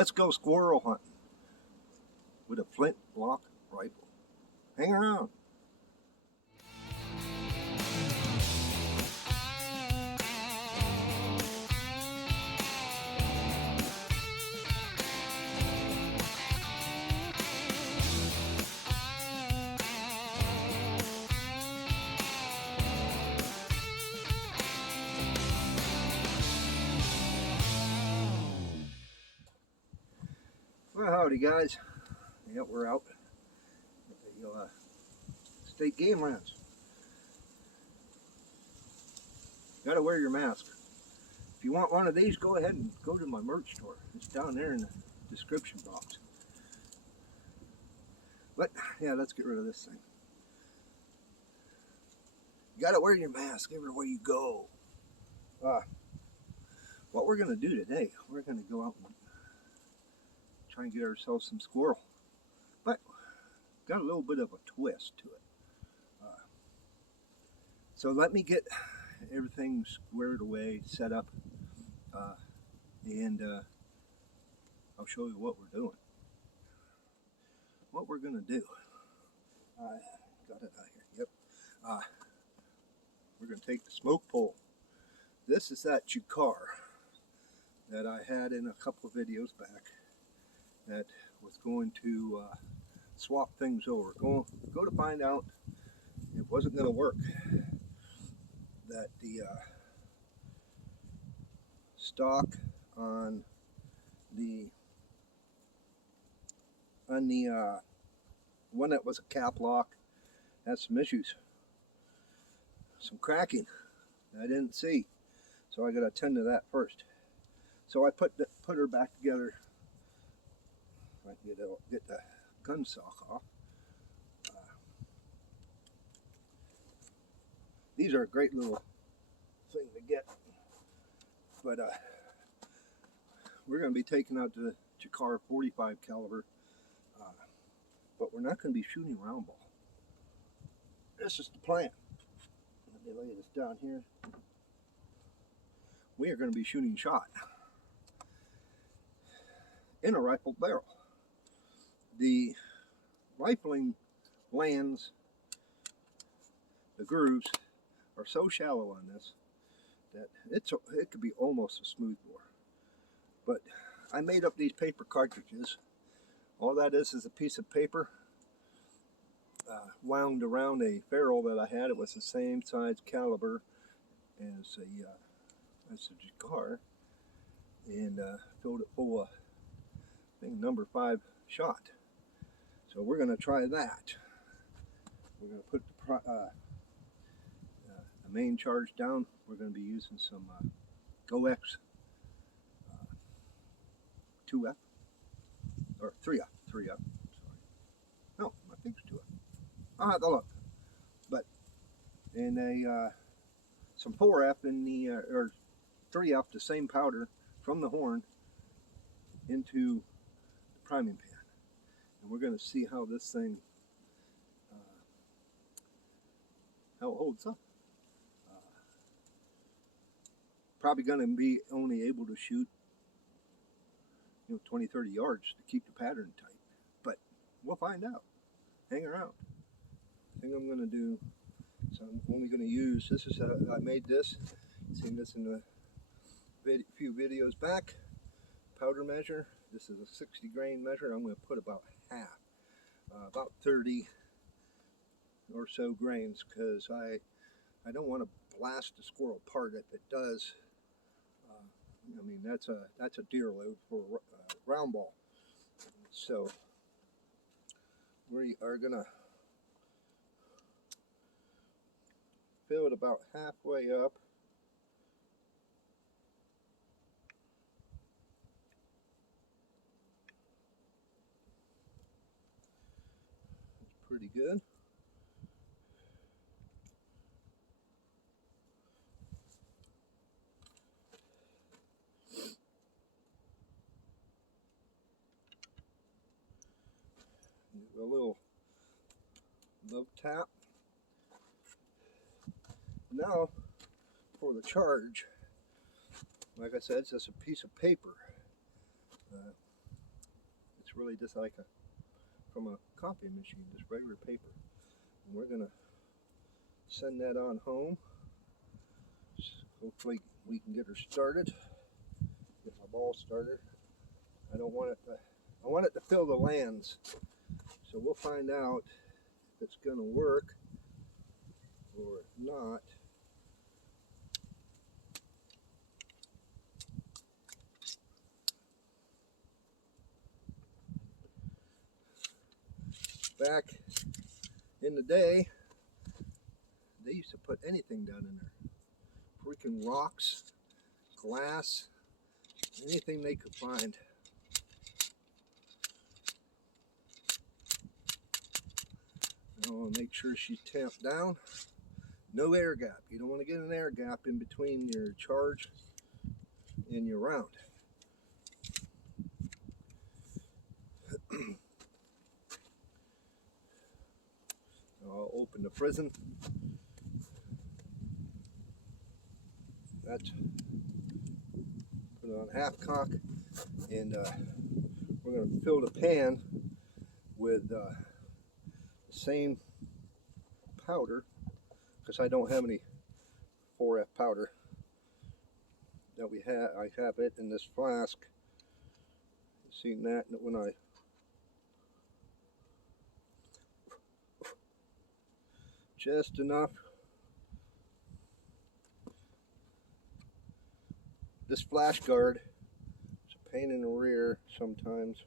Let's go squirrel hunting with a flintlock rifle. Hang around. Well, howdy guys. Yep, we're out at the state game ranch. Gotta wear your mask. If you want one of these, go ahead and go to my merch store. It's down there in the description box. But yeah, let's get rid of this thing. You gotta wear your mask everywhere you go. What we're gonna do today, we're gonna go out and try and get ourselves some squirrel. But got a little bit of a twist to it. So let me get everything squared away, set up, and I'll show you what we're doing. What we're gonna do. I got it out here. Yep. We're gonna take the smoke pole. This is that Jakar that I had in a couple of videos back that was going to swap things over. Go to find out it wasn't going to work. That the stock on the one that was a cap lock had some issues, some cracking I didn't see, so I got to attend to that first. So I put her back together. If I can get the gun sock off. These are a great little thing to get, but we're going to be taking out the Jakar 45 caliber, but we're not going to be shooting round ball. This is the plan. Let me lay this down here. We are going to be shooting shot in a rifled barrel. The rifling lands, the grooves are so shallow on this that it could be almost a smooth bore. But I made up these paper cartridges. All that is a piece of paper wound around a barrel that I had. It was the same size caliber as a Jakar, and filled it full of, I think, number 5 shot. So we're going to try that. We're going to put the main charge down. We're going to be using some GoX 2F or 3F. Sorry, no, I think it's 2F. I'll have to look. But in some 4F in the or 3F, the same powder from the horn into the priming pan. And we're going to see how this thing, how it holds up. Probably going to be only able to shoot 20, 30 yards to keep the pattern tight. But we'll find out. Hang around. The thing I'm going to do, so I'm only going to use, this is how I made this. You've seen this in a few videos back. Powder measure. This is a 60 grain measure. I'm going to put about half. About 30 or so grains, because I don't want to blast the squirrel apart. If it does, I mean, that's a deer load for a round ball. So we are gonna fill it about halfway up. That's pretty good. A little love tap. Now for the charge, like I said, it's just a piece of paper. It's really just like from a copy machine, just regular paper. And we're gonna send that on home. Hopefully we can get her started. Get my ball started. I want it to fill the lands. So we'll find out if it's gonna work or not. Back in the day, they used to put anything down in there. Freaking rocks, glass, anything they could find. I want to make sure she's tamped down. No air gap. You don't want to get an air gap in between your charge and your round. I'll open the prison. That's put it on half cock, and we're going to fill the pan with the same powder, because I don't have any 4F powder that we have. I have it in this flask. Seen that when I just enough. This flash guard is a pain in the rear sometimes.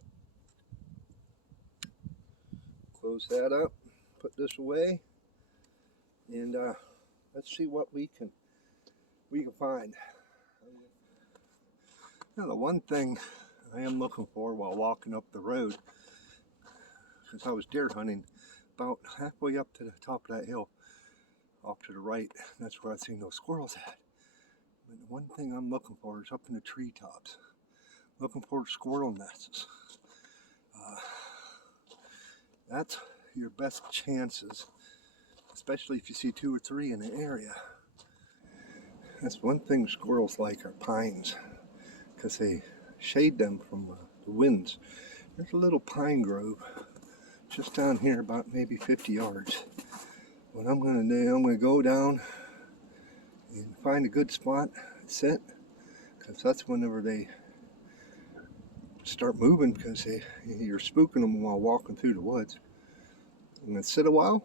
Close that up, put this away, and let's see what we can find. Now, the one thing I am looking for while walking up the road, since I was deer hunting about halfway up to the top of that hill, off to the right, that's where I've seen those squirrels at. But the one thing I'm looking for is up in the treetops, looking for squirrel nests. That's your best chances, especially if you see 2 or 3 in the area. That's one thing squirrels like, are pines, because they shade them from the winds. There's a little pine grove just down here, about maybe 50 yards. What I'm going to do, I'm going to go down and find a good spot, sit, because that's whenever they start moving, because you're spooking them while walking through the woods. I'm going to sit a while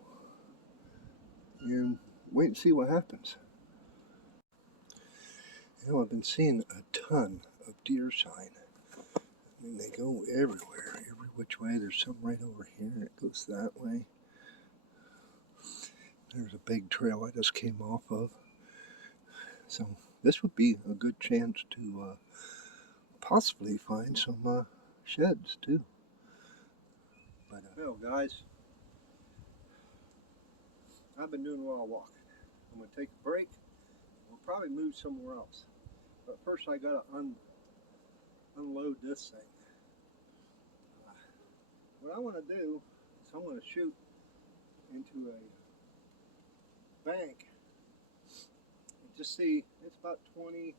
and wait and see what happens. You know, I've been seeing a ton of deer sign. I mean, they go everywhere, every which way. There's some right over here, and it goes that way. There's a big trail I just came off of. So this would be a good chance to possibly find some sheds too. But well, guys, I've been doing a lot of walking. I'm going to take a break. We'll probably move somewhere else. But first I got to unload this thing. What I want to do is I'm going to shoot into a bank and just see. It's about 20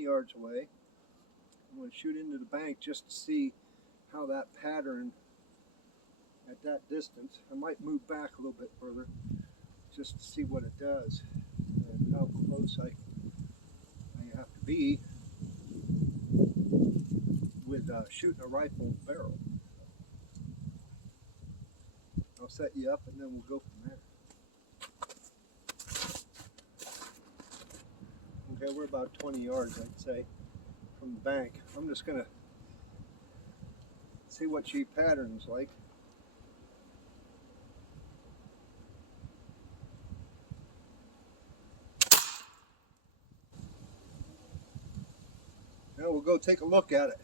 yards away. I'm going to shoot into the bank just to see how that pattern at that distance. I might move back a little bit further just to see what it does and how close I have to be with shooting a rifle barrel. I'll set you up and then we'll go from there. Okay, we're about 20 yards, I'd say, from the bank. I'm just going to see what she patterns like. Now we'll go take a look at it.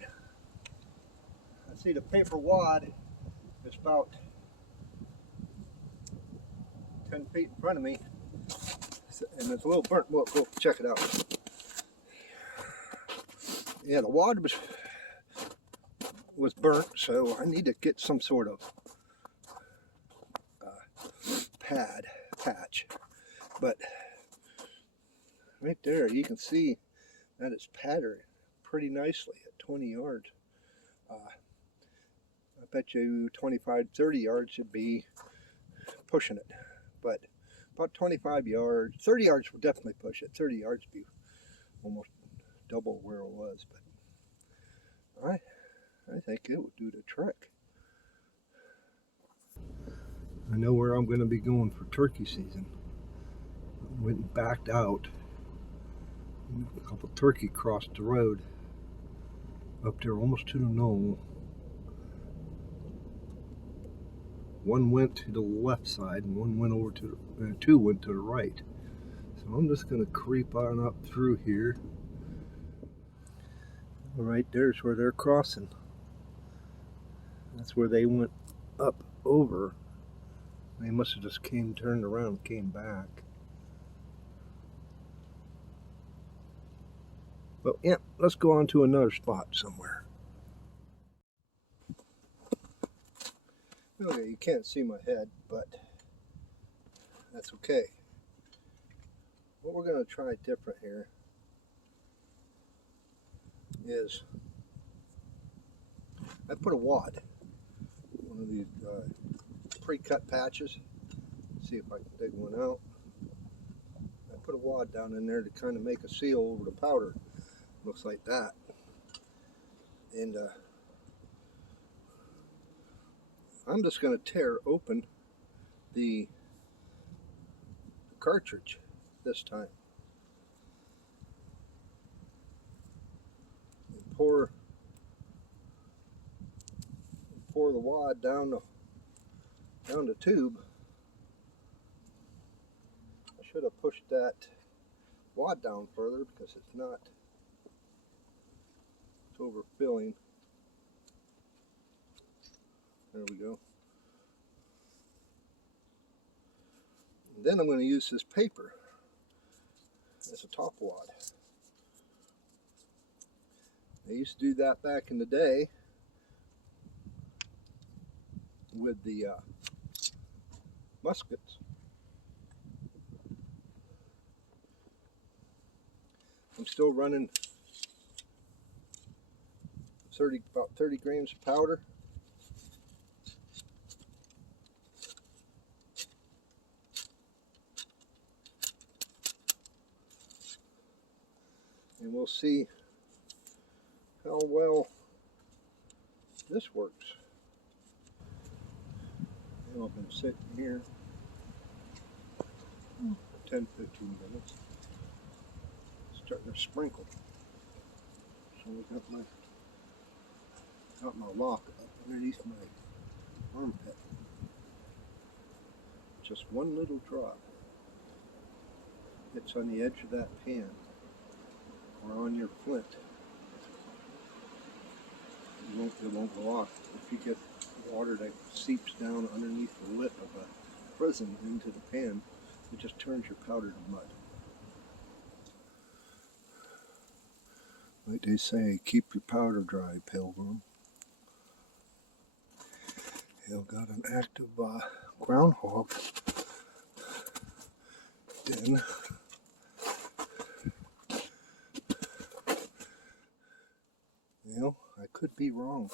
I see the paper wad is about 10 feet in front of me, and it's a little burnt. We'll go check it out. Yeah, the wad was burnt, so I need to get some sort of patch. But right there, you can see that it's patterned pretty nicely at 20 yards. I bet you 25, 30 yards should be pushing it. But about 25 yards, 30 yards will definitely push it. 30 yards would be almost double where it was. But I think it would do the trick. I know where I'm going to be going for turkey season. I went and backed out. A couple turkey crossed the road up there almost to the knoll. One went to the left side and one went over to the, two went to the right. So I'm just going to creep on up through here. Right there's where they're crossing. That's where they went up over. They must have just turned around and came back. But yeah, let's go on to another spot somewhere. Okay, you can't see my head, but that's okay. What we're going to try different here is I put a wad, one of these pre-cut patches. See if I can dig one out. I put a wad down in there to kind of make a seal over the powder. Looks like that. And I'm just going to tear open the cartridge this time. And pour the wad down the tube. I should have pushed that wad down further because it's not. It's overfilling. There we go. And then I'm going to use this paper as a top wad. I used to do that back in the day with the muskets. I'm still running about 30 grams of powder. And we'll see how well this works. Now I've been sitting here for 10-15 minutes. Starting to sprinkle. So we got my lock up underneath my armpit. Just one little drop. It's on the edge of that pan or on your flint. It won't go off. If you get water that seeps down underneath the lip of a prison into the pan, it just turns your powder to mud. Like they say, keep your powder dry, pilgrim. I've got an active groundhog den. You know, I could be wrong.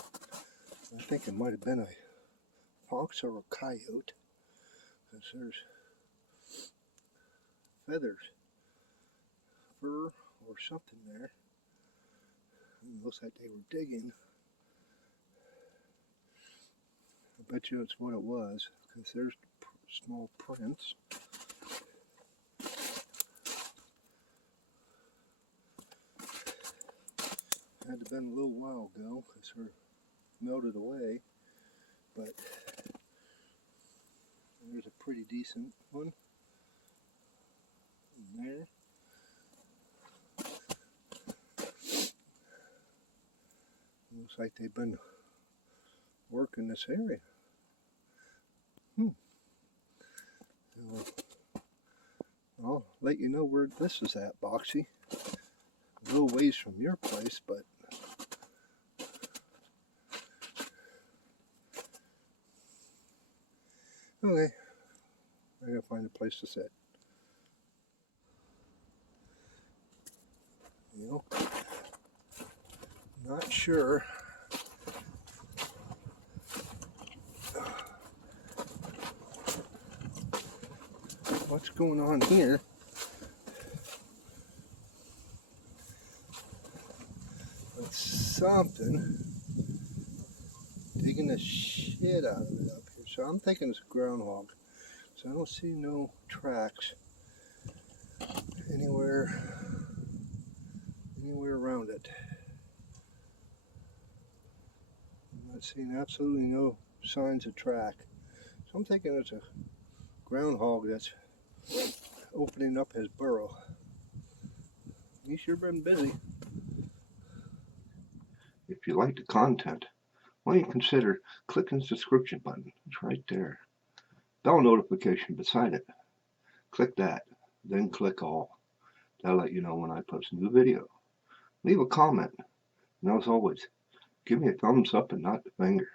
I think it might have been a fox or a coyote, because there's feathers, fur or something there. It looks like they were digging. I bet you it's what it was, because there's small prints. Had to been a little while ago, because they're melted away, but there's a pretty decent one in there. Looks like they've been working this area. So, I'll let you know where this is at, Boxy. A little ways from your place, but okay. I gotta find a place to sit. You know, Not sure. What's going on here? But something digging the shit out of it up here. So I'm thinking it's a groundhog. So I don't see no tracks anywhere around it. I'm not seeing absolutely no signs of track. So I'm thinking it's a groundhog that's opening up his burrow. He's sure been busy. If you like the content, why don't you consider clicking the subscription button? It's right there. Bell notification beside it. Click that, then click all. That'll let you know when I post a new video. Leave a comment. And as always, give me a thumbs up and not the finger.